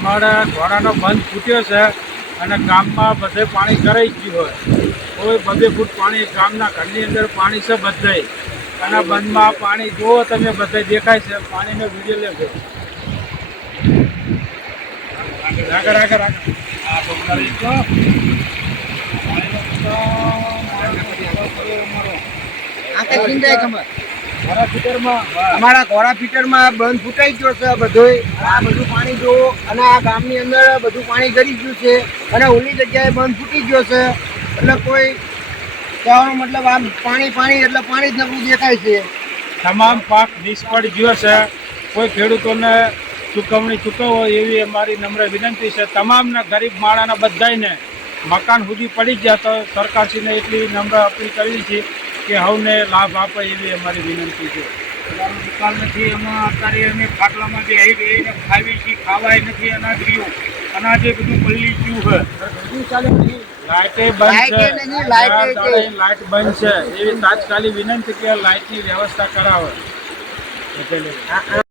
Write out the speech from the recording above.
અમારા ધોળાનો બંધ ફૂટ્યો છે અને ગામમાં બધે પાણી કરાઈ ગયું હોય. કોઈ 2 ફૂટ પાણી ગામના ઘરની અંદર પાણી છે બધે. અને બંધમાં પાણી જુઓ તમે બધે દેખાય છે. પાણીનો વિડીયો લેજો. આગળ આ બોલતા તો અમારા ઘોડા ફીટરમાં બંધ ફૂટાઈ ગયો છે બધું. આ બધું પાણી જોવો અને આ ગામની અંદર બધું પાણી ગરી ગયું છે અને ઓલી જગ્યાએ બંધ ફૂટી ગયો છે. એટલે કોઈ કહેવાનો મતલબ આમ પાણી એટલે પાણી જ નકરું દેખાય છે. તમામ પાક નિષ્ફળ ગયો છે. કોઈ ખેડૂતોને ચૂકવણી ચૂકવો એવી અમારી નમ્ર વિનંતી છે. તમામના ગરીબ માણસના બધાને મકાન સુધી પડી ગયા તો સરકારશ્રીને એટલી નમ્ર અપીલ કરવી છે કે સૌને લાભ આપે એવી અમારી વિનંતી છે. દુકાન નથી એમાં અત્યારે અમે ખાટલામાં જે એને ખાવી છીએ, ખાવાય નથી. અનાજ રહ્યું, અનાજે બધું પલ્લી ગયું છે. લાઇટે બંધ છે, લાઇટ બંધ છે. એવી તાત્કાલિક વિનંતી કે લાઇટની વ્યવસ્થા કરાવે.